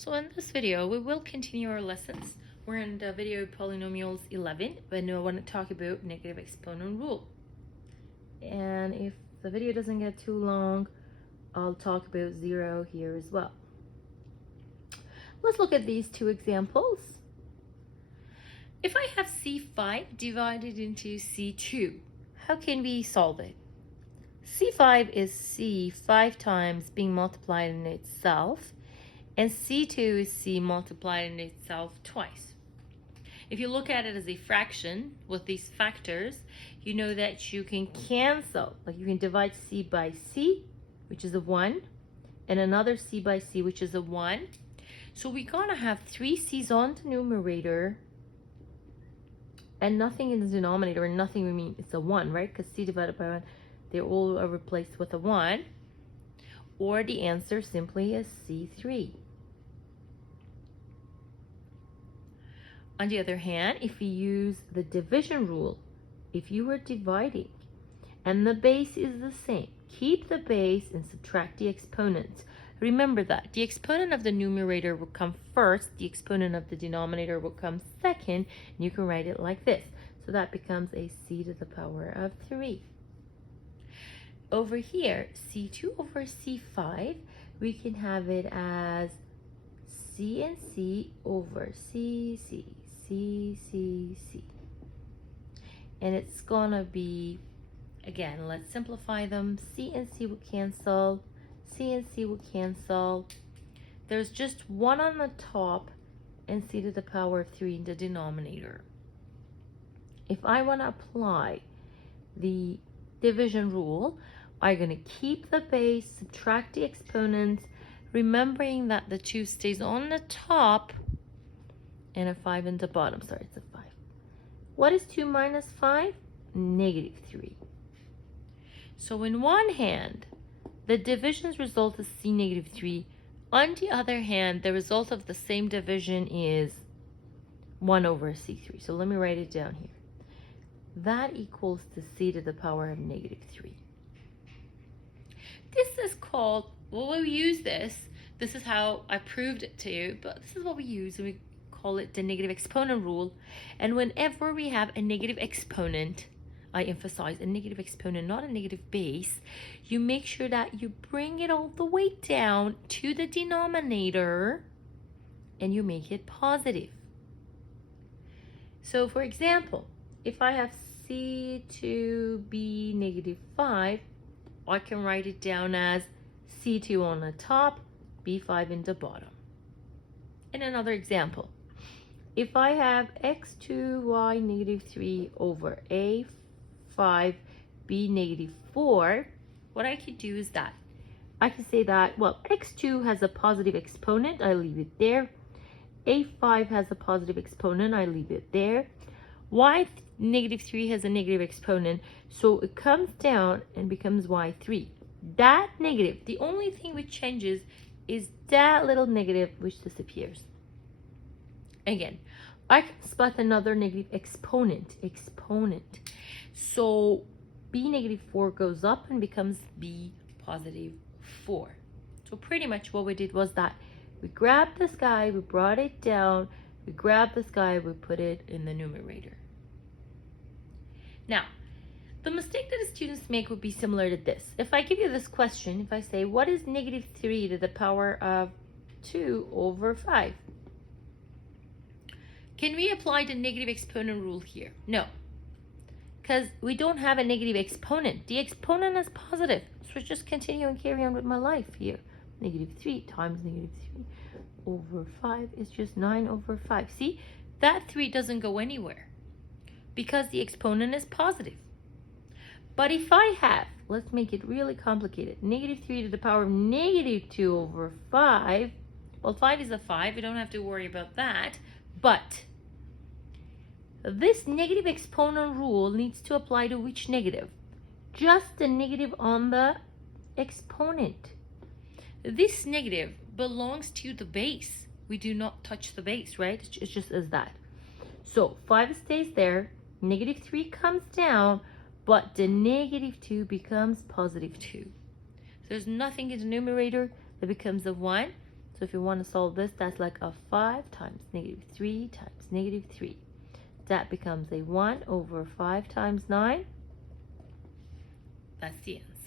So in this video, we will continue our lessons. We're in the video Polynomials 11, and I want to talk about negative exponent rule. And if the video doesn't get too long, I'll talk about zero here as well. Let's look at these two examples. If I have C5 divided into C2, how can we solve it? C5 is C 5 times being multiplied in itself, and C2 is C multiplied in itself twice. If you look at it as a fraction with these factors, you know that you can cancel. Like you can divide C by C, which is a 1, and another C by C, which is a 1. So we're gonna have 3 C's on the numerator and nothing in the denominator, and nothing we mean it's a 1, right? Because C divided by 1, they're all replaced with a 1. Or the answer simply is C3. On the other hand, if we use the division rule, if you were dividing and the base is the same, keep the base and subtract the exponents. Remember that the exponent of the numerator will come first, the exponent of the denominator will come second, and you can write it like this. So that becomes a C to the power of 3. Over here, C2 over C5, we can have it as C and C over C, C, C, C, C. And it's gonna be, again, let's simplify them. C and C will cancel. C and C will cancel. There's just 1 on the top and C to the power of 3 in the denominator. If I want to apply the division rule, I'm going to keep the base, subtract the exponents, remembering that the 2 stays on the top and a 5 in the bottom. Sorry, it's a 5. What is 2 minus 5? Negative 3. So in one hand, the division's result is C negative 3. On the other hand, the result of the same division is 1 over C3. So let me write it down here. That equals to C to the power of negative 3. This is called, well, we use this. This is how I proved it to you, but this is what we use, and we call it the negative exponent rule. And whenever we have a negative exponent, I emphasize a negative exponent, not a negative base, you make sure that you bring it all the way down to the denominator and you make it positive. So for example, if I have C2b negative 5, I can write it down as C2 on the top, B5 in the bottom. In another example, if I have x2y negative 3 over a5 b negative 4, what I could do is that I can say that, well, x2 has a positive exponent, I leave it there. a5 has a positive exponent, I leave it there. Y negative 3 has a negative exponent, so it comes down and becomes y3. That negative, the only thing which changes is that little negative which disappears. Again, I can spot another negative exponent. So b negative 4 goes up and becomes b positive 4. So pretty much what we did was that we grabbed this guy, we brought it down, we grabbed this guy, we put it in the numerator. Now, the mistake that the students make would be similar to this. If I give you this question, if I say, what is negative 3 to the power of 2 over 5? Can we apply the negative exponent rule here? No, because we don't have a negative exponent. The exponent is positive. So just continue and carry on with my life here. Negative 3 times negative 3 over 5 is just 9 over 5. See, that 3 doesn't go anywhere because the exponent is positive. But if I have, let's make it really complicated, negative 3 to the power of negative 2 over 5, well, 5 is a 5, we don't have to worry about that, but this negative exponent rule needs to apply to which negative? Just the negative on the exponent. This negative belongs to the base. We do not touch the base, right? It's just as that. So 5 stays there, negative 3 comes down, but the negative 2 becomes positive 2. So there's nothing in the numerator that becomes a 1. So if you want to solve this, that's like a 5 times negative 3 times negative 3. That becomes a 1 over 5 times 9. That's the answer.